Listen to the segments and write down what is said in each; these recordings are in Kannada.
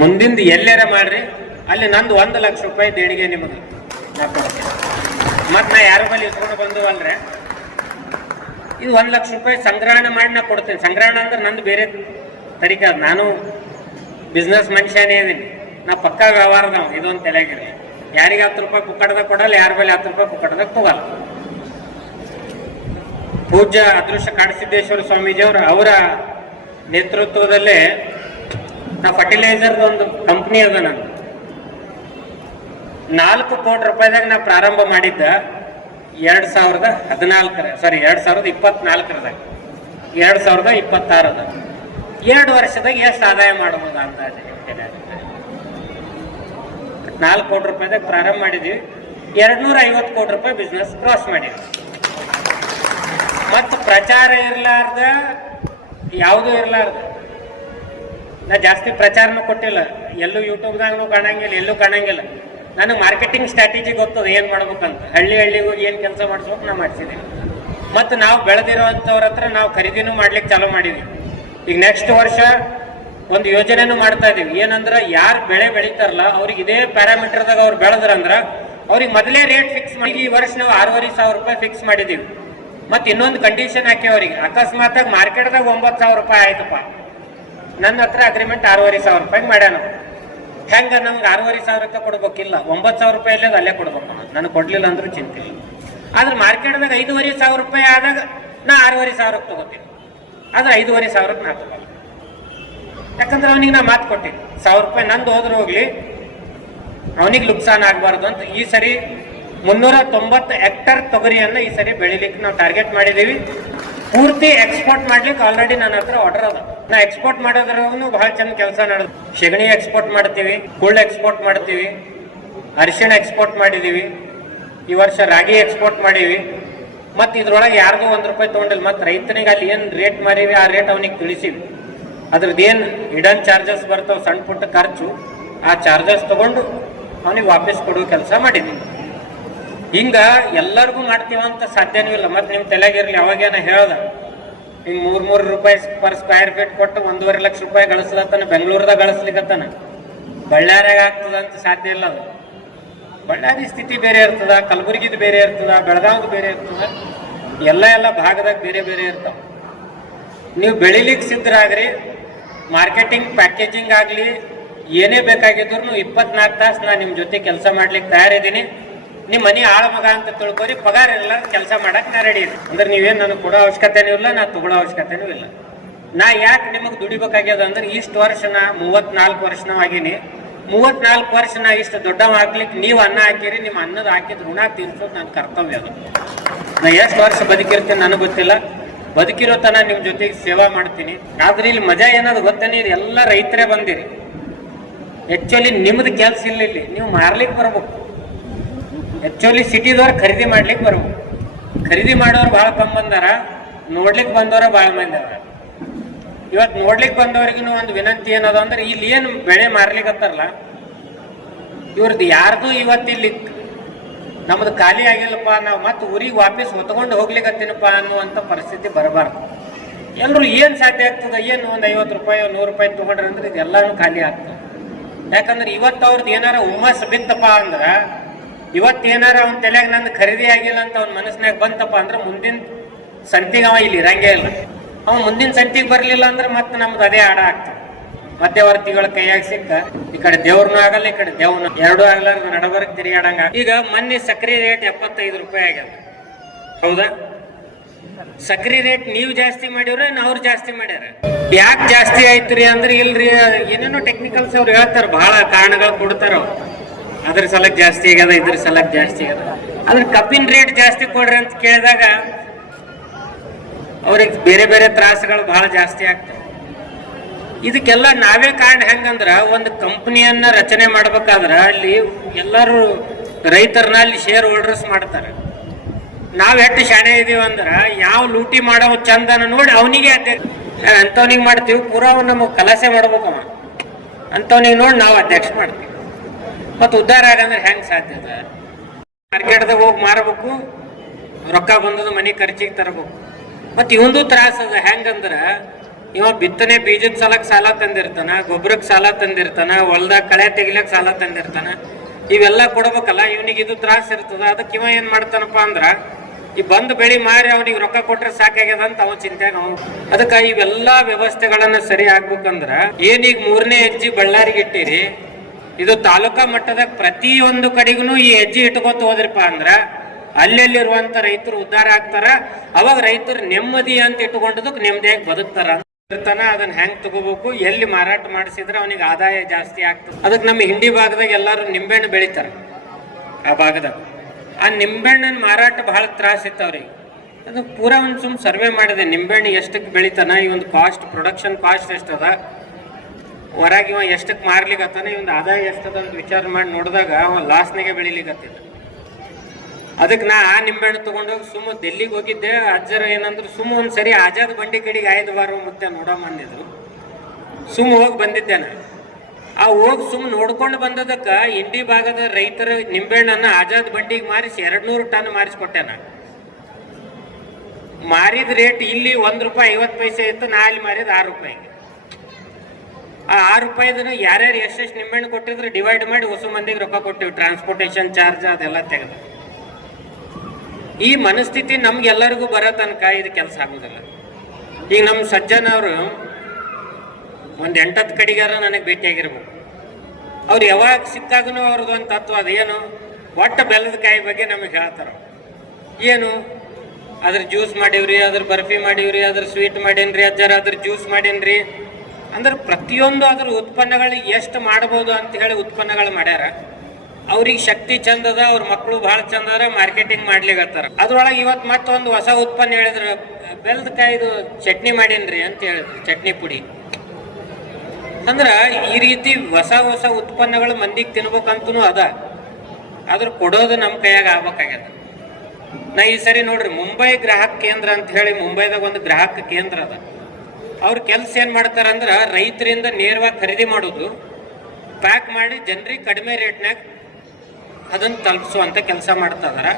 ಮುಂದಿಂದ ಎಲ್ಲಾರ ಮಾಡ್ರಿ, ಅಲ್ಲಿ ನಂದು 1,00,000 ರೂಪಾಯಿ ದೇಣಿಗೆ ನಿಮಗೆ ನಾ ಕೊಡ್ತೀನಿ. ಮತ್ತು ನಾ ಯಾರ ಬಳಿ ಇಸ್ಕೊಂಡು ಬಂದವಲ್ರೆ, ಇದು 1,00,000 ರೂಪಾಯಿ ಸಂಗ್ರಹಣೆ ಮಾಡಿ ನಾ ಕೊಡ್ತೀನಿ. ಸಂಗ್ರಹಣೆ ಅಂದ್ರೆ ನಂದು ಬೇರೆ ತರೀಕ, ನಾನು ಬಿಸ್ನೆಸ್ ಮನುಷ್ಯನೇ ಇದೀನಿ, ನಾ ಪಕ್ಕಾ ವ್ಯವಹಾರದವ. ಇದೊಂದು ತಲೆಗಿರಲಿ, ಯಾರಿಗೆ 10 ರೂಪಾಯಿ ಪುಕ್ಕಡ್ದಾಗ ಕೊಡಲ್ಲ, ಯಾರ ಬಳಿ 10 ರೂಪಾಯಿ ಪುಕ್ಕಡ್ದಾಗ ತಗೋಲ್ಲ. ಪೂಜ್ಯ ಅದೃಶ್ಯ ಕಾಡಸಿದ್ದೇಶ್ವರ ಸ್ವಾಮೀಜಿಯವರು ಅವರ ನೇತೃತ್ವದಲ್ಲೇ ನಾ ಫರ್ಟಿಲೈಸರ್ದ ಒಂದು ಕಂಪ್ನಿ ಅದ. ನಾನು 4 ಕೋಟಿ ರೂಪಾಯಿದಾಗ ನಾ ಪ್ರಾರಂಭ ಮಾಡಿದ್ದ 2024ದಾಗ 2026ದ 2 ವರ್ಷದಾಗ ಎಷ್ಟು ಆದಾಯ ಮಾಡಬಹುದು ಅಂತ 4 ಕೋಟಿ ರೂಪಾಯಿದಾಗ ಪ್ರಾರಂಭ ಮಾಡಿದ್ವಿ, 250 ಕೋಟಿ ರೂಪಾಯಿ ಬಿಸ್ನೆಸ್ ಕ್ರಾಸ್ ಮಾಡಿದ್ವಿ. ಮತ್ತು ಪ್ರಚಾರ ಇರಲಾರ್ದ, ಯಾವುದೂ ಇರಲಾರ್ದ, ನಾ ಜಾಸ್ತಿ ಪ್ರಚಾರನೂ ಕೊಟ್ಟಿಲ್ಲ, ಎಲ್ಲೂ ಯೂಟ್ಯೂಬ್ದಾಗೂ ಕಾಣಂಗಿಲ್ಲ, ಎಲ್ಲೂ ಕಾಣಂಗಿಲ್ಲ. ನನಗೆ ಮಾರ್ಕೆಟಿಂಗ್ ಸ್ಟ್ರಾಟಜಿ ಗೊತ್ತದ ಏನು ಮಾಡ್ಬೇಕಂತ. ಹಳ್ಳಿಗೆ ಹೋಗಿ ಏನು ಕೆಲಸ ಮಾಡಿಸ್ಬೇಕು ನಾ ಮಾಡಿಸಿದ್ದೀನಿ. ಮತ್ತು ನಾವು ಬೆಳೆದಿರೋವಂಥವ್ರ ಹತ್ರ ನಾವು ಖರೀದಿನೂ ಮಾಡ್ಲಿಕ್ಕೆ ಚಾಲೂ ಮಾಡಿದ್ವಿ. ಈಗ ನೆಕ್ಸ್ಟ್ ವರ್ಷ ಒಂದು ಯೋಜನೆನೂ ಮಾಡ್ತಾ ಇದೀವಿ. ಏನಂದ್ರೆ ಯಾರು ಬೆಳೆ ಬೆಳೀತಾರಲ್ಲ ಅವ್ರಿಗೆ ಇದೇ ಪ್ಯಾರಾಮೀಟರ್ದಾಗ ಅವ್ರು ಬೆಳೆದ್ರಂದ್ರೆ ಅವ್ರಿಗೆ ಮೊದಲೇ ರೇಟ್ ಫಿಕ್ಸ್ ಮಾಡಿ. ಈ ವರ್ಷ ನಾವು 6,500 ರೂಪಾಯಿ ಫಿಕ್ಸ್ ಮಾಡಿದ್ದೀವಿ. ಮತ್ತು ಇನ್ನೊಂದು ಕಂಡೀಷನ್ ಹಾಕಿ ಅವ್ರಿಗೆ, ಅಕಸ್ಮಾತಾಗಿ ಮಾರ್ಕೆಟ್ದಾಗ 9,000 ರೂಪಾಯಿ ಆಯ್ತಪ್ಪ, ನನ್ನ ಹತ್ರ ಅಗ್ರಿಮೆಂಟ್ 6,500 ರೂಪಾಯಿಗೆ ಮಾಡ್ಯಾನ. ಹೆಂಗೆ ನಮ್ಗೆ 6,500 ಕೊಡ್ಬೇಕಿಲ್ಲ, 9,000 ರೂಪಾಯಿ ಅಲ್ಲೇ ಕೊಡ್ಬೇಕು. ನನಗೆ ಕೊಡ್ಲಿಲ್ಲ ಅಂದ್ರೂ ಚಿಂತೆ ಇಲ್ಲ. ಆದ್ರೆ ಮಾರ್ಕೆಟ್ದಾಗ 5,500 ರೂಪಾಯಿ ಆದಾಗ ನಾ 6,500 ತಗೋತೀನಿ. ಆದ್ರೆ 5,500 ನಾ ತಗೋಲ್ಲ, ಯಾಕಂದ್ರೆ ಅವನಿಗೆ ನಾ ಮಾತು ಕೊಟ್ಟಿನಿ, 1,000 ರೂಪಾಯಿ ನಂದು ಹೋದ್ರೆ ಹೋಗ್ಲಿ, ಅವನಿಗೆ ನುಕ್ಸಾನ ಆಗಬಾರ್ದು ಅಂತ. ಈ ಸರಿ 390 ಹೆಕ್ಟರ್ ತೊಗರಿಯನ್ನು ಈ ಸರಿ ಬೆಳಿಲಿಕ್ಕೆ ನಾವು ಟಾರ್ಗೆಟ್ ಮಾಡಿದ್ದೀವಿ. ಪೂರ್ತಿ ಎಕ್ಸ್ಪೋರ್ಟ್ ಮಾಡ್ಲಿಕ್ಕೆ ಆಲ್ರೆಡಿ ನನ್ನ ಹತ್ರ ಆರ್ಡರ್ ಅದ. ನಾ ಎಕ್ಸ್ಪೋರ್ಟ್ ಮಾಡೋದ್ರೂ ಬಹಳ ಚಂದ ಕೆಲಸ ನಡೆದು. ಸೆಗಣಿ ಎಕ್ಸ್ಪೋರ್ಟ್ ಮಾಡ್ತೀವಿ, ಕುಳ್ಳು ಎಕ್ಸ್ಪೋರ್ಟ್ ಮಾಡ್ತೀವಿ, ಅರಿಶಿಣ ಎಕ್ಸ್ಪೋರ್ಟ್ ಮಾಡಿದ್ದೀವಿ, ಈ ವರ್ಷ ರಾಗಿ ಎಕ್ಸ್ಪೋರ್ಟ್ ಮಾಡೀವಿ. ಮತ್ತು ಇದ್ರೊಳಗೆ ಯಾರಿಗೂ 1 ರೂಪಾಯಿ ತೊಗೊಂಡಿಲ್ಲ. ಮತ್ತು ರೈತನಿಗೆ ಅಲ್ಲಿ ಏನು ರೇಟ್ ಮಾರೀವಿ ಆ ರೇಟ್ ಅವನಿಗೆ ತಿಳಿಸೀವಿ. ಅದ್ರದ್ದು ಏನು ಹಿಡನ್ ಚಾರ್ಜಸ್ ಬರ್ತಾವೆ, ಸಣ್ಣ ಪುಟ್ಟ ಖರ್ಚು, ಆ ಚಾರ್ಜಸ್ ತೊಗೊಂಡು ಅವನಿಗೆ ವಾಪಸ್ ಕೊಡುವ ಕೆಲಸ ಮಾಡಿದ್ದೀವಿ. ಹಿಂಗೆ ಎಲ್ಲರಿಗೂ ಮಾಡ್ತೀವಂತ ಸಾಧ್ಯನೂ ಇಲ್ಲ. ಮತ್ತು ನಿಮ್ಮ ತಲೆಗಿರಲಿ, ಅವಾಗೇನ ಹೇಳ್ದ ಹಿಂಗೆ 3 ರೂಪಾಯಿ ಪರ್ ಸ್ಕ್ವೇರ್ ಫೀಟ್ ಕೊಟ್ಟು 1.5 ಲಕ್ಷ ರೂಪಾಯಿ ಗಳಿಸ್ಲತ್ತಾನ, ಬೆಂಗಳೂರದಾಗ ಗಳಿಸ್ಲಿಕ್ಕತ್ತಾನ. ಬಳ್ಳಾರ್ಯಾಗ ಆಗ್ತದಂತ ಸಾಧ್ಯ ಇಲ್ಲ. ಅದು ಬಳ್ಳಾರಿ ಸ್ಥಿತಿ ಬೇರೆ ಇರ್ತದ, ಕಲಬುರಗಿದು ಬೇರೆ ಇರ್ತದ, ಬೆಳಗಾವ್ದು ಬೇರೆ ಇರ್ತದ, ಎಲ್ಲ ಭಾಗದಾಗ ಬೇರೆ ಬೇರೆ ಇರ್ತಾವ. ನೀವು ಬೆಳಿಲಿಕ್ಕೆ ಸಿದ್ಧರಾಗ್ರಿ. ಮಾರ್ಕೆಟಿಂಗ್ ಪ್ಯಾಕೇಜಿಂಗ್ ಆಗಲಿ ಏನೇ ಬೇಕಾಗಿದ್ರು 24 ತಾಸು ನಾನು ನಿಮ್ಮ ಜೊತೆ ಕೆಲಸ ಮಾಡ್ಲಿಕ್ಕೆ ತಯಾರಿದ್ದೀನಿ. ನಿಮ್ಮ ಮನೆ ಆಳ ಮಗ ಅಂತ ತಿಳ್ಕೊರಿ, ಪಗಾರ ಇಲ್ಲ, ಕೆಲಸ ಮಾಡಕ್ಕೆ ನಾ ರೆಡಿ ಇದೆ. ಅಂದ್ರೆ ನೀವೇನು ನನಗೆ ಕೊಡೋ ಅವಶ್ಯಕತೆನೂ ಇಲ್ಲ, ನಾ ತಗೊಳ್ಳೋ ಅವಶ್ಯಕತೆನೂ ಇಲ್ಲ. ನಾ ಯಾಕೆ ನಿಮಗೆ ದುಡಿಬೇಕಾಗ್ಯದ ಅಂದ್ರೆ ಇಷ್ಟು ವರ್ಷ ನಾ 34 ವರ್ಷನೂ ಆಗೀನಿ. 34 ವರ್ಷ ನಾ ಇಷ್ಟು ದೊಡ್ಡವ ಆಗ್ಲಿಕ್ಕೆ ನೀವು ಅನ್ನ ಹಾಕಿರಿ, ನಿಮ್ಮ ಅನ್ನದ ಹಾಕಿದ ಋಣ ತೀರ್ಸೋದು ನನ್ನ ಕರ್ತವ್ಯ. ಅದು ನಾ ಎಷ್ಟು ವರ್ಷ ಬದುಕಿರ್ತೀನಿ ನನಗೆ ಗೊತ್ತಿಲ್ಲ, ಬದುಕಿರೋ ತನ ನಿಮ್ಮ ಜೊತೆಗೆ ಸೇವಾ ಮಾಡ್ತೀನಿ. ಆದ್ರೆ ಇಲ್ಲಿ ಮಜಾ ಏನದು ಗೊತ್ತೇನೆ, ಇದು ಎಲ್ಲ ರೈತರೇ ಬಂದಿರಿ. ಆ್ಯಕ್ಚುಲಿ ನಿಮ್ದು ಕೆಲಸ ಇಲ್ಲ, ಇಲ್ಲಿ ನೀವು ಮಾರ್ಲಿಕ್ಕೆ ಬರ್ಬೇಕು. ಆ್ಯಕ್ಚುಲಿ ಸಿಟಿದವ್ರು ಖರೀದಿ ಮಾಡ್ಲಿಕ್ಕೆ ಬರ್ಬೇಕು. ಖರೀದಿ ಮಾಡೋರು ಭಾಳ ಕಮ್ಮಿ ಬಂದಾರ, ನೋಡ್ಲಿಕ್ಕೆ ಬಂದವ್ರ ಭಾಳ ಮಂದಿ ಅದಾರ. ಇವತ್ತು ನೋಡ್ಲಿಕ್ಕೆ ಬಂದವ್ರಿಗೂ ಒಂದು ವಿನಂತಿ ಏನದ ಅಂದ್ರೆ, ಇಲ್ಲಿ ಏನು ಬೆಳೆ ಮಾರ್ಲಿಕ್ಕತ್ತಾರಲ್ಲ ಇವ್ರದ್ದು ಯಾರ್ದು ಇವತ್ತು ಇಲ್ಲಿ ನಮ್ದು ಖಾಲಿ ಆಗಿಲ್ಲಪ್ಪ, ನಾವು ಮತ್ತೆ ಊರಿಗೆ ವಾಪಸ್ ಹೊತ್ಕೊಂಡು ಹೋಗ್ಲಿಕ್ಕತ್ತೀನಪ್ಪ ಅನ್ನುವಂಥ ಪರಿಸ್ಥಿತಿ ಬರಬಾರ್ದು. ಎಲ್ಲರೂ ಏನು ಸಾಧ್ಯ ಆಗ್ತದೆ, ಏನು ಒಂದು 50 ರೂಪಾಯಿ 100 ರೂಪಾಯಿ ತೊಗೊಂಡ್ರೆ ಅಂದ್ರೆ ಇದೆಲ್ಲನೂ ಖಾಲಿ ಆಗ್ತದೆ. ಯಾಕಂದ್ರೆ ಇವತ್ತು ಅವ್ರದ್ದು ಏನಾರ ಹುಮ್ಮಸ್ ಬಿತ್ತಪ್ಪ ಅಂದ್ರೆ, ಇವತ್ತೇನಾರ ಅವ್ನ ತಲೆಯಾಗ ನಂದು ಖರೀದಿ ಆಗಿಲ್ಲ ಅಂತ ಅವ್ನ ಮನಸ್ಸಿನಾಗ ಬಂತಪ್ಪ ಅಂದ್ರೆ ಮುಂದಿನ ಸಂತಿಗೆ ಅವ ಇಲ್ಲಿ ಇರಂಗೇ ಇಲ್ಲ. ಅವ ಮುಂದಿನ ಸಂತಿಗೆ ಬರಲಿಲ್ಲ ಅಂದ್ರೆ ಮತ್ತೆ ನಮ್ದು ಅದೇ ಆಡ ಆಗ್ತದೆ. ಮಧ್ಯವರ್ತಿಗಳ ಕೈಯಾಗ ಸಿಕ್ಕ ಈ ಕಡೆ ದೇವ್ರನ್ನೂ ಆಗಲ್ಲ, ಈ ಕಡೆ ದೇವ್ನ ಎರಡೂ ಆಗ್ಲಾರ್ದ ನಡಬರ್ಕ್ ತಿರುಗಾಡಂಗ. ಈಗ ಮೊನ್ನೆ ಸಕ್ರೆ ರೇಟ್ 75 ರೂಪಾಯಿ ಆಗ್ಯದ, ಹೌದಾ? ಸಕ್ರೆ ರೇಟ್ ನೀವು ಜಾಸ್ತಿ ಮಾಡಿವ್ರ ಅವ್ರು ಜಾಸ್ತಿ ಮಾಡ್ಯಾರ? ಯಾಕೆ ಜಾಸ್ತಿ ಆಯ್ತ್ರಿ ಅಂದ್ರೆ ಇಲ್ರಿ ಏನೇನೋ ಟೆಕ್ನಿಕಲ್ಸ್ ಅವ್ರು ಹೇಳ್ತಾರ, ಬಹಳ ಕಾರಣಗಳು ಕೊಡ್ತಾರ. ಅದ್ರ ಸಲಕ್ ಜಾಸ್ತಿ ಆಗ್ಯದ, ಇದ್ರ ಸಲಕ್ ಜಾಸ್ತಿ ಆಗ್ಯದ. ಅದ್ರ ಕಬ್ಬಿನ ರೇಟ್ ಜಾಸ್ತಿ ಕೊಡ್ರಿ ಅಂತ ಕೇಳಿದಾಗ ಅವ್ರಿಗೆ ಬೇರೆ ಬೇರೆ ತ್ರಾಸಗಳು ಬಹಳ ಜಾಸ್ತಿ ಆಗ್ತವೆ. ಇದಕ್ಕೆಲ್ಲ ನಾವೇ ಕಾರಣ. ಹೆಂಗಂದ್ರ ಒಂದು ಕಂಪ್ನಿಯನ್ನ ರಚನೆ ಮಾಡ್ಬೇಕಾದ್ರ ಅಲ್ಲಿ ಎಲ್ಲರೂ ರೈತರನ್ನ ಅಲ್ಲಿ ಶೇರ್ ಹೋಲ್ಡರ್ಸ್ ಮಾಡ್ತಾರೆ. ನಾವ್ ಎಷ್ಟು ಶಾಣೆ ಇದೀವಿ ಅಂದ್ರ ಯಾವ ಲೂಟಿ ಮಾಡೋ ಚಂದನ ನೋಡಿ ಅವನಿಗೆ ಅಧ್ಯಕ್ಷ ಅಂತವನಿಗೆ ಮಾಡ್ತೀವಿ. ಪೂರಾ ನಮಗೆ ಕಲಾಸೆ ಮಾಡ್ಬೇಕವ ಅಂತವನಿಗೆ ನೋಡಿ ನಾವು ಅಧ್ಯಕ್ಷ ಮಾಡ್ತೀವಿ. ಮತ್ತು ಉದ್ಧಾರ ಆಗಂದ್ರೆ ಹೆಂಗೆ ಸಾಧ್ಯ? ಮಾರ್ಕೆಟ್ದಾಗ ಹೋಗಿ ಮಾರಬೇಕು, ರೊಕ್ಕ ಬಂದದ ಮನೆ ಖರ್ಚಿಗೆ ತರಬೇಕು. ಮತ್ತು ಇವಂದು ತ್ರಾಸ ಅದ. ಹೆಂಗಂದ್ರೆ ಇವ ಬಿತ್ತನೆ ಬೀಜಕ್ಕೆ ಸಾಲ ತಂದಿರ್ತಾನ, ಗೊಬ್ಬರಕ್ಕೆ ಸಾಲ ತಂದಿರ್ತಾನ, ಹೊಲ್ದಾಗ ಕಳೆ ತೆಗಿಲಕ್ ಸಾಲ ತಂದಿರ್ತಾನ. ಇವೆಲ್ಲ ಕೊಡ್ಬೇಕಲ್ಲ, ಇವನಿಗೆ ಇದು ತ್ರಾಸ ಇರ್ತದ. ಅದಕ್ಕೆ ಇವ ಏನ್ ಮಾಡ್ತಾನಪ್ಪ ಅಂದ್ರ ಈ ಬಂದ್ ಬೆಳಿ ಮಾರಿ ಅವನಿಗೆ ರೊಕ್ಕ ಕೊಟ್ರೆ ಸಾಕಾಗ್ಯದ ಅಂತ ಅವ ಚಿಂತೆ. ಅದಕ್ಕೆ ಇವೆಲ್ಲಾ ವ್ಯವಸ್ಥೆಗಳನ್ನ ಸರಿ ಆಗ್ಬೇಕಂದ್ರ ಏನೀಗ 3ನೇ ಹೆಜ್ಜೆ ಬಳ್ಳಾರಿಗೆ ಇಟ್ಟಿರಿ, ಇದು ತಾಲೂಕಾ ಮಟ್ಟದಾಗ ಪ್ರತಿಯೊಂದು ಕಡೆಗೂ ಈ ಹೆಜ್ಜೆ ಇಟ್ಕೋತ ಹೋದ್ರಪ್ಪ ಅಂದ್ರ ಅಲ್ಲೆಲ್ಲಿರುವಂತ ರೈತರು ಉದ್ಧಾರ ಆಗ್ತಾರ. ಅವಾಗ ರೈತರು ನೆಮ್ಮದಿ ಅಂತ ಇಟ್ಕೊಂಡದಕ್ಕೆ ನೆಮ್ಮದಿಯಾಗಿ ಬದುಕ್ತಾರ ಇರ್ತಾನ. ಅದನ್ನ ಹೆಂಗ್ ತಗೋಬೇಕು, ಎಲ್ಲಿ ಮಾರಾಟ ಮಾಡಿಸಿದ್ರೆ ಅವನಿಗೆ ಆದಾಯ ಜಾಸ್ತಿ ಆಗ್ತದೆ. ಅದಕ್ಕೆ ನಮ್ಮ ಹಿಂಡಿ ಭಾಗದಾಗ ಎಲ್ಲಾರು ನಿಂಬೆಹಣ್ಣು ಬೆಳಿತಾರ. ಆ ಭಾಗದಾಗ ಆ ನಿಂಬೆಹಣ್ಣನ ಮಾರಾಟ ಬಹಳ ತ್ರಾಸ ಇತ್ತವ್ರಿಗೆ. ಅದು ಪೂರಾ ಒಂದು ಸುಮ್ ಸರ್ವೆ ಮಾಡಿದೆ, ನಿಂಬೆಹಣ್ಣು ಎಷ್ಟಕ್ಕೆ ಬೆಳಿತಾನ, ಈ ಒಂದು ಕಾಸ್ಟ್, ಪ್ರೊಡಕ್ಷನ್ ಕಾಸ್ಟ್ ಎಷ್ಟದ, ಹೊರಗೆ ಇವ ಎಷ್ಟಕ್ಕೆ ಮಾರ್ಲಿಕ್ಕತ್ತಾನ, ಈ ಒಂದು ಆದಾಯ ಎಷ್ಟದ ಅಂತ ವಿಚಾರ ಮಾಡಿ ನೋಡಿದಾಗ ಅವ ಲಾಸ್ನಾಗೆ ಬೆಳಿಲಿಕ್ಕತ್ತಿದ್ದ. ಅದಕ್ಕೆ ನಾ ಆ ನಿಂಬೆಹಣ್ಣು ತಗೊಂಡೋಗಿ ಸುಮ್ಮ ಡೆಲ್ಲಿಗೆ ಹೋಗಿದ್ದೆ. ಅಜ್ಜರ ಏನಂದ್ರು, ಸುಮ್ಮ ಒಂದ್ಸರಿ ಆಜಾದ್ ಬಂಡಿ ಕಡೆಗೆ 5 ವಾರ ಮತ್ತೆ ನೋಡಮ್ಮ ಅಂದಿದ್ರು. ಸುಮ್ಮ ಹೋಗಿ ಬಂದಿದ್ದೆ ನಾ. ಆ ಹೋಗಿ ಸುಮ್ ನೋಡ್ಕೊಂಡು ಬಂದದಕ್ಕ ಇಂಡಿ ಭಾಗದ ರೈತರ ನಿಂಬೆಹಣ್ಣನ್ನ ಆಜಾದ್ ಬಂಡಿಗೆ ಮಾರಿಸಿ 200 ಟನ್ ಮಾರಿಸ್ಕೊಟ್ಟೆ ನಾ. ಮಾರಿದ ರೇಟ್ ಇಲ್ಲಿ ₹1.50 ಇತ್ತು, ನಾ ಅಲ್ಲಿ ಮಾರಿದ ₹6. ಆ ₹6 ಯಾರ್ಯಾರು ಎಷ್ಟೆಷ್ಟು ನಿಂಬೆಹಣ್ಣು ಕೊಟ್ಟಿದ್ರು ಡಿವೈಡ್ ಮಾಡಿ ಹೊಸ ಮಂದಿಗೆ ರೊಕ್ಕ ಕೊಟ್ಟಿವಿ. ಟ್ರಾನ್ಸ್ಪೋರ್ಟೇಷನ್ ಚಾರ್ಜ್ ಅದೆಲ್ಲ ತೆಗೆದು. ಈ ಮನಸ್ಥಿತಿ ನಮ್ಗೆಲ್ಲರಿಗೂ ಬರೋ ತನಕ ಇದು ಕೆಲಸ ಆಗುದಿಲ್ಲ. ಈಗ ನಮ್ಮ ಸಜ್ಜನ ಅವರು ಒಂದು 8-10 ಕಡೆಗಾರ ನನಗೆ ಭೇಟಿಯಾಗಿರ್ಬೇಕು. ಅವ್ರು ಯಾವಾಗ ಸಿಕ್ಕಾಗೂ ಅವ್ರದ್ದು ಒಂದು ತತ್ವ ಅದೇನು, ಒಟ್ಟು ಬೆಲ್ಲದ ಕಾಯಿ ಬಗ್ಗೆ ನಮಗೆ ಹೇಳ್ತಾರ. ಏನು ಅದ್ರ ಜ್ಯೂಸ್ ಮಾಡೀವ್ರಿ, ಅದ್ರ ಬರ್ಫಿ ಮಾಡೀವ್ರಿ, ಅದ್ರ ಸ್ವೀಟ್ ಮಾಡೇನ್ರಿ ಅಜ್ಜಾರ, ಅದ್ರ ಜ್ಯೂಸ್ ಮಾಡೇನ್ರಿ. ಅಂದ್ರೆ ಪ್ರತಿಯೊಂದು ಅದ್ರ ಉತ್ಪನ್ನಗಳಿಗೆ ಎಷ್ಟು ಮಾಡ್ಬೋದು ಅಂತ ಹೇಳಿ ಉತ್ಪನ್ನಗಳು ಮಾಡ್ಯಾರ. ಅವ್ರಿಗೆ ಶಕ್ತಿ ಚಂದದ, ಅವ್ರ ಮಕ್ಕಳು ಭಾಳ ಚಂದ ಅದ, ಮಾರ್ಕೆಟಿಂಗ್ ಮಾಡ್ಲಿಕ್ಕತ್ತಾರ. ಅದ್ರೊಳಗೆ ಇವತ್ತು ಮತ್ತೊಂದು ಹೊಸ ಉತ್ಪನ್ನ ಹೇಳಿದ್ರು, ಬೆಲ್ಲದ ಕಾಯ್ದು ಚಟ್ನಿ ಮಾಡೇನ್ರಿ ಅಂತ ಹೇಳಿದ್ರು, ಚಟ್ನಿ ಪುಡಿ. ಅಂದ್ರ ಈ ರೀತಿ ಹೊಸ ಹೊಸ ಉತ್ಪನ್ನಗಳು ಮಂದಿಗೆ ತಿನ್ಬೇಕಂತೂ ಅದ. ಆದ್ರೆ ಕೊಡೋದು ನಮ್ಮ ಕೈಯಾಗ ಆಗ್ಬೇಕಾಗ್ಯದ. ನಾ ಈ ಸರಿ ನೋಡ್ರಿ, ಮುಂಬೈ ಗ್ರಾಹಕ ಕೇಂದ್ರ ಅಂತ ಹೇಳಿ ಮುಂಬೈದಾಗ ಒಂದು ಗ್ರಾಹಕ ಕೇಂದ್ರ ಅದ. ಅವ್ರ ಕೆಲಸ ಏನ್ ಮಾಡ್ತಾರಂದ್ರ ರೈತರಿಂದ ನೇರವಾಗಿ ಖರೀದಿ ಮಾಡೋದು, ಪ್ಯಾಕ್ ಮಾಡಿ ಜನರಿಗೆ ಕಡಿಮೆ ರೇಟ್ನಾಗ ಅದನ್ನ ತಲುಪಿಸುವಂತ ಕೆಲಸ ಮಾಡ್ತಾ ಇದಾರ.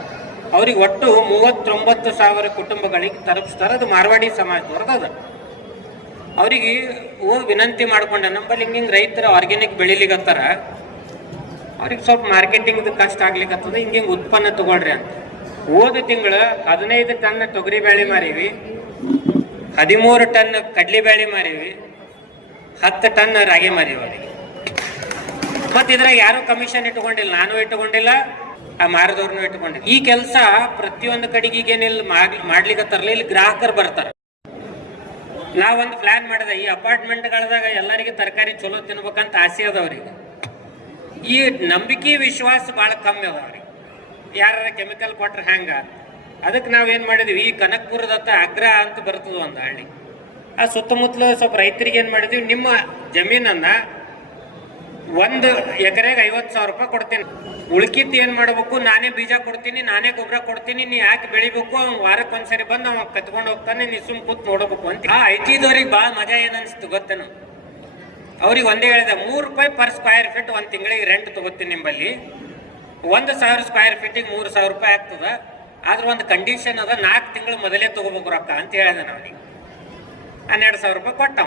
ಅವ್ರಿಗೆ ಒಟ್ಟು 39,000 ಕುಟುಂಬಗಳಿಗೆ ತಲುಪಿಸ್ತಾರ. ಅದು ಮಾರ್ವಾಡಿ ಸಮಾಜದವ್ರದ್ದು ಅದ. ಅವ್ರಿಗೆ ಹೋಗಿ ವಿನಂತಿ ಮಾಡ್ಕೊಂಡೆ, ನಮ್ಮಲ್ಲಿ ಹಿಂಗೆ ರೈತರ ಆರ್ಗ್ಯಾನಿಕ್ ಬೆಳಿಲಿಕ್ಕತ್ತಾರ, ಅವ್ರಿಗೆ ಸ್ವಲ್ಪ ಮಾರ್ಕೆಟಿಂಗ್ ಕಷ್ಟ ಆಗ್ಲಿಕ್ಕತ್ತದ, ಹಿಂಗೆ ಉತ್ಪನ್ನ ತಗೊಳ್ರಿ ಅಂತ. ಹೋದ ತಿಂಗಳು 15 ಟನ್ ತೊಗರಿ ಬೇಳೆ ಮಾರೀವಿ, 13 ಟನ್ ಕಡ್ಲಿ ಬೇಳೆ ಮಾರೀವಿ, 10 ಟನ್ ರಾಗಿ ಮಾರೀವಿ ಅವರಿಗೆ. ಮತ್ತೆ ಇದ್ರಾಗ ಯಾರು ಕಮಿಷನ್ ಇಟ್ಕೊಂಡಿಲ್ಲ, ನಾನು ಇಟ್ಕೊಂಡಿಲ್ಲ, ಆ ಮಾರದವ್ರನ್ನು ಇಟ್ಕೊಂಡಿಲ್ಲ. ಈ ಕೆಲಸ ಪ್ರತಿಯೊಂದು ಕಡೆಗೇನಿಲ್ಲ ಮಾಡ್ಲಿಕ್ಕತ್ತಾರಲ್ಲ, ಇಲ್ಲಿ ಗ್ರಾಹಕರು ಬರ್ತಾರ. ನಾವೊಂದು ಪ್ಲಾನ್ ಮಾಡಿದೆ, ಈ ಅಪಾರ್ಟ್ಮೆಂಟ್ಗಳದಾಗ ಎಲ್ಲರಿಗೆ ತರಕಾರಿ ಚಲೋ ತಿನ್ಬೇಕಂತ ಆಸೆ ಅದಾವ್ರಿಗೆ. ಈ ನಂಬಿಕೆ ವಿಶ್ವಾಸ ಭಾಳ ಕಮ್ಮಿ ಅದಾವ್ರಿಗೆ, ಯಾರ ಕೆಮಿಕಲ್ ಕೊಟ್ರೆ ಹ್ಯಾಂಗ. ಅದಕ್ಕೆ ನಾವೇನು ಮಾಡಿದ್ವಿ, ಈ ಕನಕಪುರದತ್ತ ಅಗ್ರ ಅಂತ ಬರ್ತದ ಒಂದು ಹಳ್ಳಿ, ಆ ಸುತ್ತಮುತ್ತಲು ಸ್ವಲ್ಪ ರೈತರಿಗೆ ಏನು ಮಾಡಿದ್ವಿ, ನಿಮ್ಮ ಜಮೀನನ್ನ 1 ಎಕರೆಗೆ 50,000 ರೂಪಾಯಿ ಕೊಡ್ತೀನಿ, ಉಳ್ಕಿತ್ತು ಏನು ಮಾಡಬೇಕು, ನಾನೇ ಬೀಜ ಕೊಡ್ತೀನಿ, ನಾನೇ ಗೊಬ್ಬರ ಕೊಡ್ತೀನಿ, ನೀ ಯಾಕೆ ಬೆಳಿಬೇಕು, ಅವ್ನು ವಾರಕ್ಕೆ ಒಂದ್ಸರಿ ಬಂದು ಅವ ಕತ್ಕೊಂಡು ಹೋಗ್ತಾನೆ, ನೀ ಸುಮ್ ಕೂತ್ ನೋಡಬೇಕು ಅಂತ. ಆ ಐಟಿದವ್ರಿಗೆ ಭಾಳ ಮಜಾ ಏನು ಅನಿಸ್ತು ಗೊತ್ತೇನು, ಅವ್ರಿಗೆ ಒಂದೇ ಹೇಳಿದೆ, ₹3 ಪರ್ ಸ್ಕ್ವೈರ್ ಫೀಟ್ 1 ತಿಂಗಳಿಗೆ ರೆಂಟ್ ತಗೋತೀನಿ ನಿಂಬಲ್ಲಿ, 1,000 ಸ್ಕ್ವೈರ್ ಫೀಟಿಗೆ ₹3,000 ಆಗ್ತದ. ಆದ್ರೆ ಒಂದು ಕಂಡೀಷನ್ ಅದ, 4 ತಿಂಗಳು ಮೊದಲೇ ತಗೋಬೇಕು ರೊಕ್ಕ ಅಂತ ಹೇಳಿದೆ. ಅವನಿಗೆ ₹12,000 ಕೊಟ್ಟ.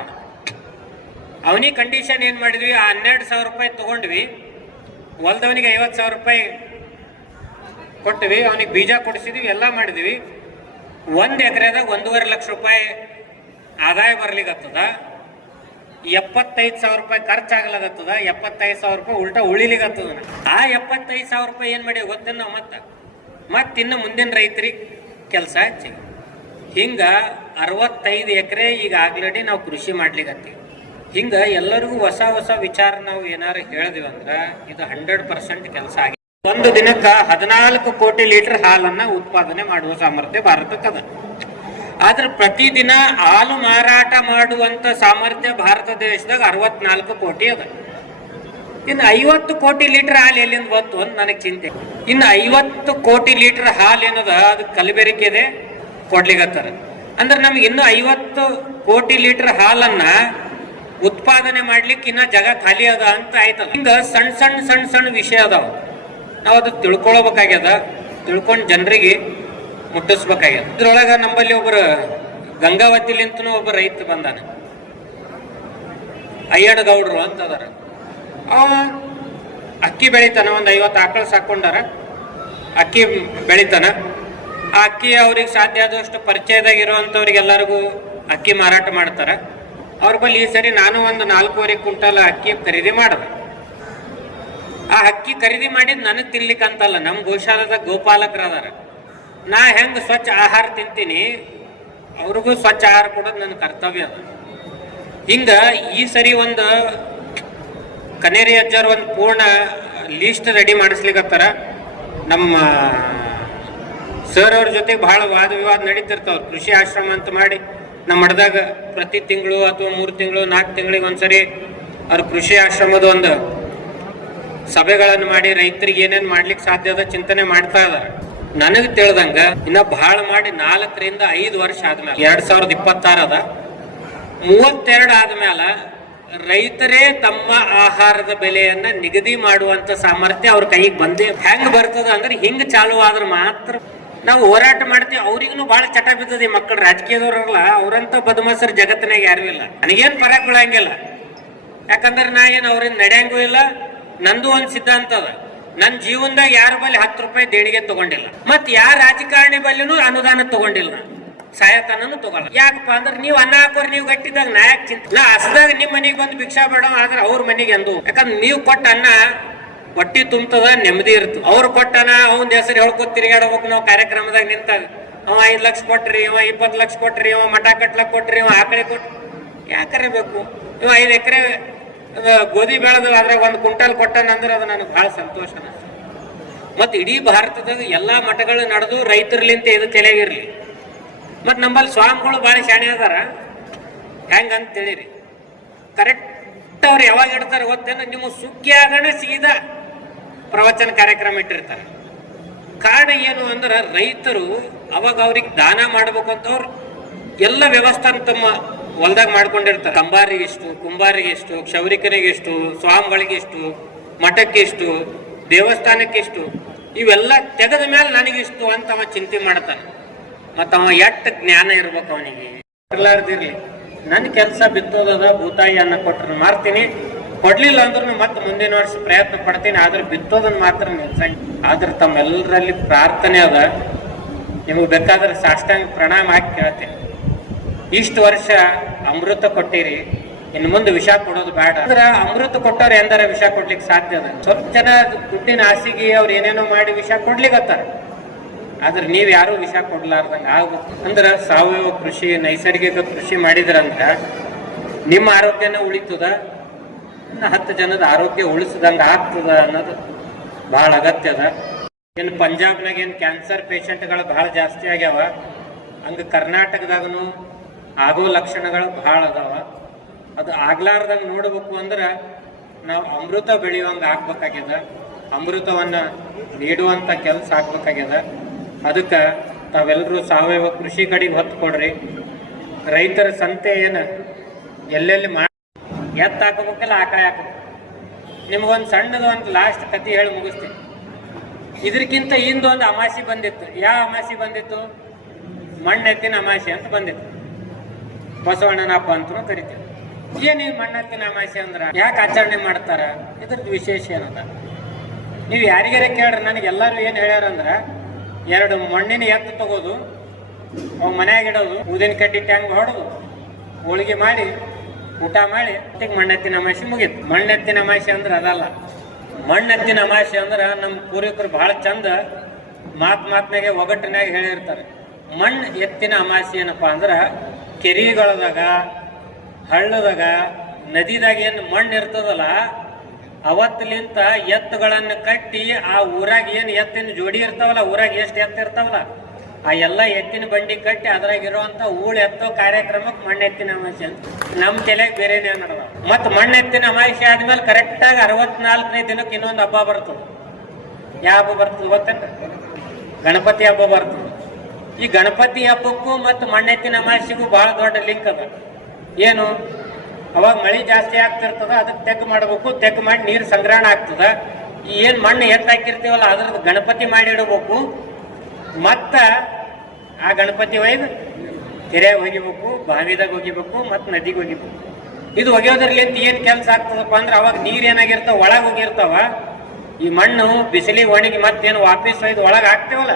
ಅವನಿಗೆ ಕಂಡೀಷನ್ ಏನು ಮಾಡಿದ್ವಿ, ಆ ₹12,000 ತಗೊಂಡ್ವಿ, ಹೊಲ್ದವನಿಗೆ ₹50,000 ಕೊಟ್ಟಿವಿ, ಅವನಿಗೆ ಬೀಜ ಕೊಡಿಸಿದ್ವಿ, ಎಲ್ಲ ಮಾಡಿದ್ವಿ. 1 ಎಕರೆದಾಗ ₹1.5 ಲಕ್ಷ ಆದಾಯ ಬರ್ಲಿಕ್ಕತ್ತದ, ₹75,000 ಖರ್ಚಾಗ್ಲಾಗತ್ತದ, ₹75,000 ಉಲ್ಟಾ ಉಳಿಲಿಕ್ಕತ್ತದ. ಆ ₹75,000 ಏನು ಮಾಡಿ ಗೊತ್ತೇನು ನಾವು ಮತ್ತಿನ್ನು ಮುಂದಿನ ರೈತರಿಗೆ ಕೆಲಸ ಹಚ್ಚಿ. ಹಿಂಗ 65 ಎಕರೆ ಈಗ ಆಲ್ರೆಡಿ ನಾವು ಕೃಷಿ ಮಾಡ್ಲಿಕ್ಕತ್ತೀವಿ. ಹಿಂಗ ಎಲ್ಲರಿಗೂ ಹೊಸ ಹೊಸ ವಿಚಾರ ನಾವು ಏನಾರು ಹೇಳಿದ್ವಿ ಅಂದ್ರೆ ಇದು 100% ಕೆಲಸ ಆಗಿದೆ. ಒಂದು ದಿನಕ್ಕೆ 14 ಕೋಟಿ ಲೀಟರ್ ಹಾಲನ್ನ ಉತ್ಪಾದನೆ ಮಾಡುವ ಸಾಮರ್ಥ್ಯ ಭಾರತಕ್ಕದ. ಆದ್ರೆ ಪ್ರತಿದಿನ ಹಾಲು ಮಾರಾಟ ಮಾಡುವಂತ ಸಾಮರ್ಥ್ಯ ಭಾರತ ದೇಶದಾಗ 64 ಕೋಟಿ ಅದ. ಇನ್ನು 50 ಕೋಟಿ ಲೀಟರ್ ಹಾಲು ಎಲ್ಲಿಂದ ಬಂತು ಅಂತ ನನಗೆ ಚಿಂತೆ. ಇನ್ನು 50 ಕೋಟಿ ಲೀಟರ್ ಹಾಲು ಏನದ ಅದು ಕಲಬೆರಕೆ ಇದೆ ಕೊಡ್ಲಿಕ್ಕತ್ತಾರ. ಅಂದ್ರೆ ನಮ್ಗೆ ಇನ್ನು 50 ಕೋಟಿ ಲೀಟರ್ ಹಾಲನ್ನ ಉತ್ಪಾದನೆ ಮಾಡ್ಲಿಕ್ಕೆ ಇನ್ನ ಜಾಗ ಖಾಲಿ ಅದ ಅಂತ ಆಯ್ತಲ್ಲ. ಹಿಂಗ ಸಣ್ಣ ಸಣ್ಣ ವಿಷಯ ಅದಾವ, ನಾವು ಅದು ತಿಳ್ಕೊಳ್ಬೇಕಾಗ್ಯದ, ತಿಳ್ಕೊಂಡು ಜನರಿಗೆ ಮುಟ್ಟಿಸ್ಬೇಕಾಗ್ಯದ. ಇದ್ರೊಳಗ ನಮ್ಮಲ್ಲಿ ಒಬ್ಬರು ಗಂಗಾವತಿಲಿಂತನೂ ಒಬ್ಬ ರೈತ ಬಂದಾನೆ. ಅಯ್ಯನಗೌಡ್ರು ಅಂತ ಅದಾರ. ಅವ ಅಕ್ಕಿ ಬೆಳಿತಾನ, ಒಂದು 50 ಆಕಳು ಸಾಕೊಂಡಾರ, ಅಕ್ಕಿ ಬೆಳಿತಾನ. ಆ ಅಕ್ಕಿ ಅವ್ರಿಗೆ ಸಾಧ್ಯ ಆದಷ್ಟು ಪರಿಚಯದಾಗ ಇರೋವಂಥವ್ರಿಗೆ ಎಲ್ಲರಿಗೂ ಅಕ್ಕಿ ಮಾರಾಟ ಮಾಡ್ತಾರ. ಅವ್ರ ಬಳಿ ಈ ಸರಿ ನಾನು ಒಂದು 4.5 ಕ್ವಿಂಟಲ್ ಅಕ್ಕಿ ಖರೀದಿ ಮಾಡಿದೆ. ಆ ಅಕ್ಕಿ ಖರೀದಿ ಮಾಡಿದ್ ನನಗೆ ತಿನ್ಲಿಕ್ಕಂತಲ್ಲ, ನಮ್ಮ ಗೋಶಾಲದ ಗೋಪಾಲಕರು ಅದಾರ. ನಾ ಹೆಂಗೆ ಸ್ವಚ್ಛ ಆಹಾರ ತಿಂತೀನಿ, ಅವ್ರಿಗೂ ಸ್ವಚ್ಛ ಆಹಾರ ಕೊಡೋದು ನನ್ನ ಕರ್ತವ್ಯ ಅದ. ಹಿಂಗ ಈ ಸರಿ ಒಂದು ಕನೇರಿ ಅಜ್ಜಾರ್ ಒಂದು ಪೂರ್ಣ ಲೀಸ್ಟ್ ರೆಡಿ ಮಾಡಿಸ್ಲಿಕ್ಕತ್ತಾರ. ನಮ್ಮ ಸರ್ ಅವ್ರ ಜೊತೆಗೆ ಬಹಳ ವಾದ ವಿವಾದ ನಡೀತಿರ್ತಾವ್ರು. ಕೃಷಿ ಆಶ್ರಮ ಅಂತ ಮಾಡಿ ನಮ್ಮ ಮಠದಾಗ ಪ್ರತಿ ತಿಂಗಳು ಅಥವಾ 3 ತಿಂಗಳು 4 ತಿಂಗಳಿಗೆ ಒಂದ್ಸರಿ ಅವ್ರ ಕೃಷಿ ಆಶ್ರಮದ ಒಂದು ಸಭೆಗಳನ್ನು ಮಾಡಿ ರೈತರಿಗೆ ಏನೇನು ಮಾಡ್ಲಿಕ್ಕೆ ಸಾಧ್ಯ ಅದ ಚಿಂತನೆ ಮಾಡ್ತಾ ಇದಾರೆ. ನನಗೆ ತಿಳಿದಂಗ ಇನ್ನ ಬಹಳ ಮಾಡಿ 4 ರಿಂದ 5 ವರ್ಷ ಆದ್ಮೇಲೆ 2026 ಅದ, 32 ಆದ್ಮೇಲೆ ರೈತರೇ ತಮ್ಮ ಆಹಾರದ ಬೆಲೆಯನ್ನ ನಿಗದಿ ಮಾಡುವಂತ ಸಾಮರ್ಥ್ಯ ಅವ್ರ ಕೈಗೆ ಬಂದೇ. ಹೆಂಗ್ ಬರ್ತದ ಅಂದ್ರೆ ಹಿಂಗ್ ಚಾಲು ಆದ್ರೆ ಮಾತ್ರ ನಾವು ಹೋರಾಟ ಮಾಡ್ತೀವಿ. ಅವ್ರಿಗೂ ಬಹಳ ಚಟ ಬಿದ್ದದ. ಮಕ್ಕಳು ರಾಜಕೀಯದವ್ರಲ್ಲ, ಅವ್ರಂತ ಬದಮಾಸರ ಜಗತ್ತಿನಾಗ ಯಾರು ಇಲ್ಲ. ನನಗೇನು ಪರಕ್ ಬೀಳಂಗಿಲ್ಲ, ಯಾಕಂದ್ರೆ ನಾ ಏನು ಅವ್ರಿಂದ ನಡೆಯಂಗೂ ಇಲ್ಲ. ನಂದು ಒಂದು ಸಿದ್ಧಾಂತ ಅದ, ನನ್ನ ಜೀವನದಾಗ ಯಾರ ಬಲ್ಲಿ 10 ರೂಪಾಯಿ ದೇಣಿಗೆ ತಗೊಂಡಿಲ್ಲ, ಮತ್ ಯಾರ ರಾಜಕಾರಣಿ ಬಲ್ಲಿನೂ ಅನುದಾನ ತಗೊಂಡಿಲ್ಲ, ಸಾಯತನೂ ತಗೊಳ್ಳ. ಯಾಕಪ್ಪ ಅಂದ್ರೆ ನೀವು ಅನ್ನ ಹಾಕೋರ್ ನೀವು ಗಟ್ಟಿದಾಗ ನಾ ಯಾಕೆ ಚಿಂತೆ. ನಾ ಹಸದಾಗ ನಿಮ್ ಮನೆಗೆ ಬಂದು ಭಿಕ್ಷಾ ಬೇಡ ಆದ್ರೆ ಅವ್ರ ಮನೆಗೆ ಅಂದು, ಯಾಕಂದ್ರೆ ನೀವು ಕೊಟ್ಟ ಅನ್ನ ಹೊಟ್ಟಿ ತುಂಬತದ, ನೆಮ್ಮದಿ ಇರ್ತದೆ. ಅವ್ರು ಕೊಟ್ಟನ ಅವನ ಹೆಸರು ಹೇಳ್ಕೊತ ತಿರುಗಾಡ್ಬೇಕು ನಾವು ಕಾರ್ಯಕ್ರಮದಾಗ ನಿಂತಾಗ. ಅವ 5 ಲಕ್ಷ ಕೊಟ್ರಿ, ಇವ 20 ಲಕ್ಷ ಕೊಟ್ರಿ, ಇವ ಮಠ ಕಟ್ಲಕ್ ಕೊಟ್ರಿ, ಇವ ಆಕಡೆ ಕೊಟ್ರಿ, ಯಾಕರೆ ಬೇಕು. ಇವ 5 ಎಕರೆ ಗೋಧಿ ಬೆಳೆದು ಅದ್ರಾಗ 1 ಕ್ವಿಂಟಲ್ ಕೊಟ್ಟನಂದ್ರೆ ಅದು ನನಗೆ ಬಹಳ ಸಂತೋಷ. ಮತ್ತು ಇಡೀ ಭಾರತದಾಗ ಎಲ್ಲಾ ಮಠಗಳು ನಡೆದು ರೈತರ್ಲಿಂತ ಇದು ತಲೆಗಿರ್ಲಿ. ಮತ್ತು ನಮ್ಮಲ್ಲಿ ಸ್ವಾಮಿಗಳು ಭಾಳ ಶಾಣೆ ಅದಾರ. ಹೆಂಗಂತ ತಿಳಿರಿ, ಕರೆಕ್ಟ್ ಅವ್ರು ಯಾವಾಗ ಇಡ್ತಾರೆ ಗೊತ್ತೇನ, ನಿಮ್ಮ ಸುಗ್ಗಿ ಆಗೋಣ ಸೀದಾ ಪ್ರವಚನ ಕಾರ್ಯಕ್ರಮ ಇಟ್ಟಿರ್ತಾರೆ. ಕಾರಣ ಏನು ಅಂದ್ರೆ ರೈತರು ಅವಾಗ ಅವ್ರಿಗೆ ದಾನ ಮಾಡ್ಬೇಕು ಅಂತ ಅವ್ರು ಎಲ್ಲ ವ್ಯವಸ್ಥೆ ತಮ್ಮ ಹೊಲ್ದಾಗ ಮಾಡ್ಕೊಂಡಿರ್ತಾರೆ. ಕಂಬಾರಿಗೆ ಎಷ್ಟು, ಕುಂಬಾರಿಗೆ ಎಷ್ಟು, ಕ್ಷೌರಿಕರಿಗೆ ಎಷ್ಟು, ಸ್ವಾಮಿಗಳಿಗೆ ಎಷ್ಟು, ಮಠಕ್ಕೆ ಎಷ್ಟು, ದೇವಸ್ಥಾನಕ್ಕೆ ಎಷ್ಟು, ಇವೆಲ್ಲ ತೆಗೆದ ಮೇಲೆ ನನಗಿಷ್ಟು ಅಂತ ಅವ ಚಿಂತೆ ಮಾಡ್ತಾನೆ. ಮತ್ತು ಅವ ಎಷ್ಟು ಜ್ಞಾನ ಇರ್ಬೇಕು ಅವನಿಗೆ. ಇರ್ಲಾರ್ದಿರ್ಲಿ, ನನ್ನ ಕೆಲಸ ಬಿತ್ತೋದದ, ಭೂತಾಯಿ ಅನ್ನ ಕೊಟ್ಟರೆ ಮಾರ್ತೀನಿ, ಕೊಡ್ಲಿಲ್ಲ ಅಂದ್ರೂ ಮತ್ತೆ ಮುಂದಿನ ವರ್ಷ ಪ್ರಯತ್ನ ಪಡ್ತೀನಿ. ಆದ್ರೆ ಬಿತ್ತೋದನ್ನ ಮಾತ್ರ ನಿಲ್ಸಂಗ. ಆದ್ರೆ ತಮ್ಮೆಲ್ಲರಲ್ಲಿ ಪ್ರಾರ್ಥನೆ ಅದ, ನಿಮಗೆ ಬೇಕಾದ್ರೆ ಸಾಷ್ಟಾಂಗ ಪ್ರಣಾಮ ಹಾಕಿ ಕೇಳ್ತೀನಿ. ಇಷ್ಟು ವರ್ಷ ಅಮೃತ ಕೊಟ್ಟಿರಿ, ಇನ್ನು ಮುಂದೆ ವಿಷ ಕೊಡೋದು ಬೇಡ. ಅಂದ್ರೆ ಅಮೃತ ಕೊಟ್ಟವ್ರು ಎಂದಾರ ವಿಷ ಕೊಡ್ಲಿಕ್ಕೆ ಸಾಧ್ಯ ಅದ. ಸ್ವಲ್ಪ ಜನ ದುಡ್ಡಿನ ಆಸೆಗೆ ಅವ್ರು ಏನೇನೋ ಮಾಡಿ ವಿಷ ಕೊಡ್ಲಿಕ್ಕತ್ತಾರ. ಆದ್ರೆ ನೀವ್ ಯಾರು ವಿಷ ಕೊಡ್ಲಾರ್ದಂಗ ಆಗ್ಬೇಕು. ಅಂದ್ರೆ ಸಾವಯವ ಕೃಷಿ, ನೈಸರ್ಗಿಕ ಕೃಷಿ ಮಾಡಿದ್ರಂತ ನಿಮ್ಮ ಆರೋಗ್ಯನ ಉಳಿತದ, 10 ಜನದ ಆರೋಗ್ಯ ಉಳಿಸಿದಂಗ ಆಗ್ತದ ಅನ್ನೋದು ಬಹಳ ಅಗತ್ಯ ಅದ. ಏನು ಪಂಜಾಬ್ನಾಗ ಏನು ಕ್ಯಾನ್ಸರ್ ಪೇಷಂಟ್ಗಳು ಬಹಳ ಜಾಸ್ತಿ ಆಗ್ಯಾವ, ಹಂಗ ಕರ್ನಾಟಕದಾಗನು ಆಗೋ ಲಕ್ಷಣಗಳು ಬಹಳ ಅದಾವ. ಅದು ಆಗ್ಲಾರ್ದಂಗ ನೋಡ್ಬೇಕು ಅಂದ್ರೆ ನಾವು ಅಮೃತ ಬೆಳೆಯುವಂಗ ಆಗ್ಬೇಕಾಗ್ಯದ, ಅಮೃತವನ್ನ ನೀಡುವಂತ ಕೆಲಸ ಆಗ್ಬೇಕಾಗ್ಯದ. ಅದಕ್ಕೆ ತಾವೆಲ್ಲರೂ ಸಾವಯವ ಕೃಷಿ ಕಡೆಗೆ ಹೊತ್ತು ಕೊಡ್ರಿ. ರೈತರ ಸಂತೆ ಏನು ಎಲ್ಲೆಲ್ಲಿ ಮಾಡಿ ಎತ್ತ ಹಾಕೋಬೇಕಲ್ಲ ಆಕಳೆ ಹಾಕೋಬೇಕು. ನಿಮ್ಗೊಂದು ಸಣ್ಣದು ಒಂದು ಲಾಸ್ಟ್ ಕತೆ ಹೇಳಿ ಮುಗಿಸ್ತೀನಿ. ಇದಕ್ಕಿಂತ ಹಿಂದೊಂದು ಅಮಾಸಿ ಬಂದಿತ್ತು. ಯಾವ ಅಮಾಸಿ ಬಂದಿತ್ತು? ಮಣ್ಣೆತ್ತಿನ ಅಮಾಸಿ ಅಂತ ಬಂದಿತ್ತು. ಬಸವಣ್ಣನ ಹಬ್ಬ ಅಂತೂ ಕರಿತೀವಿ. ಏನು ಮಣ್ಣೆತ್ತಿನ ಅಮಾಸಿ ಅಂದ್ರೆ ಯಾಕೆ ಆಚರಣೆ ಮಾಡ್ತಾರ? ಇದ್ರದ್ದು ವಿಶೇಷ ಏನದ ನೀವು ಯಾರಿಗಾರ ಕೇಳ್ರಿ. ನನಗೆಲ್ಲರೂ ಏನು ಹೇಳ್ಯಾರಂದ್ರೆ, 2 ಮಣ್ಣಿನ ಎತ್ತು ತಗೋದು, ಅವ್ ಮನ್ಯಾಗ ಇಡೋದು, ಊದಿನ ಕಡ್ಡಿ ಟ್ಯಾಂಗ್ ಹೊಡೋದು, ಹೋಳಿಗೆ ಮಾಡಿ ಊಟ ಮಾಡಿ ಮಣ್ಣೆತ್ತಿನ ಅಮಾಸಿ ಮುಗೀತು. ಮಣ್ಣೆತ್ತಿನ ಅಮಾಸಿ ಅಂದ್ರೆ ಅದಲ್ಲ. ಮಣ್ಣೆತ್ತಿನ ಅಮಾಸಿ ಅಂದ್ರೆ ನಮ್ಮ ಪೂರ್ವಿಕರು ಬಹಳ ಚಂದ ಮಾತ್ನಾಗೆ ಒಗಟ್ಟಿನಾಗ ಹೇಳಿರ್ತಾರೆ. ಮಣ್ಣು ಎತ್ತಿನ ಅಮಾಸಿ ಏನಪ್ಪಾ ಅಂದ್ರೆ ಕೆರೆಗಳದಾಗ, ಹಳ್ಳದಾಗ, ನದಿದಾಗ ಏನು ಮಣ್ಣು ಇರ್ತದಲ್ಲ, ಅವತ್ತಲಿಂತ ಎತ್ತುಗಳನ್ನು ಕಟ್ಟಿ ಆ ಊರಾಗ ಏನು ಎತ್ತಿನ ಜೋಡಿ ಇರ್ತಾವಲ್ಲ, ಊರಾಗ ಎಷ್ಟು ಎತ್ತು ಇರ್ತಾವಲ್ಲ, ಆ ಎಲ್ಲ ಎತ್ತಿನ ಬಂಡಿ ಕಟ್ಟಿ ಅದ್ರಾಗ ಇರುವಂತ ಊಳು ಎತ್ತೋ ಕಾರ್ಯಕ್ರಮಕ್ಕೆ ಮಣ್ಣೆತ್ತಿನ ಅಮಾವಾಸ್ಯೆ ಅಂತ. ನಮ್ಮ ತಲೆಗೆ ಬೇರೆನೇ ನಡೆದ. ಮತ್ತು ಮಣ್ಣೆತ್ತಿನ ಅಮಾವಾಸ್ಯೆ ಆದ್ಮೇಲೆ ಕರೆಕ್ಟಾಗಿ 64ನೇ ದಿನಕ್ಕೆ ಇನ್ನೊಂದು ಹಬ್ಬ ಬರ್ತದೆ. ಯಾವ ಹಬ್ಬ ಬರ್ತದೆ ಗೊತ್ತೇನ್ರಿ? ಗಣಪತಿ ಹಬ್ಬ ಬರ್ತದೆ. ಈ ಗಣಪತಿ ಹಬ್ಬಕ್ಕೂ ಮತ್ತು ಮಣ್ಣೆತ್ತಿನ ಅಮಾವಾಸ್ಯೆಗೂ ಬಹಳ ದೊಡ್ಡ ಲಿಂಕ್ ಅದ. ಏನು? ಅವಾಗ ಮಳೆ ಜಾಸ್ತಿ ಆಗ್ತಿರ್ತದ, ಅದಕ್ಕೆ ತೆಗ್ಗು ಮಾಡಬೇಕು. ತೆಗ್ಗು ಮಾಡಿ ನೀರು ಸಂಗ್ರಹಣ ಆಗ್ತದ. ಈ ಏನು ಮಣ್ಣು ಎತ್ತಾಕಿರ್ತೀವಲ್ಲ ಅದ್ರದ್ದು ಗಣಪತಿ ಮಾಡಿ ಇಡಬೇಕು. ಮತ್ತ ಆ ಗಣಪತಿ ಒಯ್ದು ಕೆರೆಯಾಗ ಹೋಗಿಬೇಕು, ಬಾವಿದಾಗ ಹೋಗಿಬೇಕು, ಮತ್ತು ನದಿಗೆ ಹೋಗಿಬೇಕು. ಇದು ಒಗೆಯೋದ್ರಲ್ಲಿಂದ ಏನ್ ಕೆಲಸ ಆಗ್ತದಪ್ಪ ಅಂದ್ರೆ ಅವಾಗ ನೀರ್ ಏನಾಗಿರ್ತಾವ ಒಳಗೆ ಹೋಗಿರ್ತಾವ, ಈ ಮಣ್ಣು ಬಿಸಿಲಿಗೆ ಒಣಗಿ ಮತ್ತೇನು ವಾಪಸ್ ಒಯ್ದು ಒಳಗೆ ಹಾಕ್ತೇವಲ್ಲ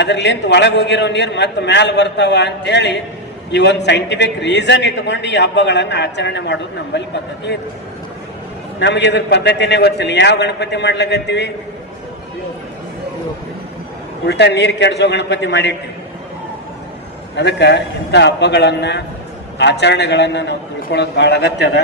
ಅದ್ರಲ್ಲಿಂತ ಒಳಗೆ ಹೋಗಿರೋ ನೀರು ಮತ್ತೆ ಮ್ಯಾಲ ಬರ್ತಾವ ಅಂತೇಳಿ ಈ ಒಂದು ಸೈಂಟಿಫಿಕ್ ರೀಸನ್ ಇಟ್ಕೊಂಡು ಈ ಹಬ್ಬಗಳನ್ನು ಆಚರಣೆ ಮಾಡೋದು ನಮ್ಮಲ್ಲಿ ಪದ್ಧತಿ ಐತಿ. ನಮಗೆ ಇದ್ರ ಪದ್ಧತಿನೇ ಗೊತ್ತಿಲ್ಲ. ಯಾವ ಗಣಪತಿ ಮಾಡ್ಲಕತ್ತೀವಿ, ಉಲ್ಟಾ ನೀರು ಕೆಡಿಸೋ ಗಣಪತಿ ಮಾಡಿರ್ತೀವಿ. ಅದಕ್ಕೆ ಇಂಥ ಹಬ್ಬಗಳನ್ನು ಆಚರಣೆಗಳನ್ನು ನಾವು ತಿಳ್ಕೊಳ್ಳೋದು ಭಾಳ ಅಗತ್ಯ ಅದ.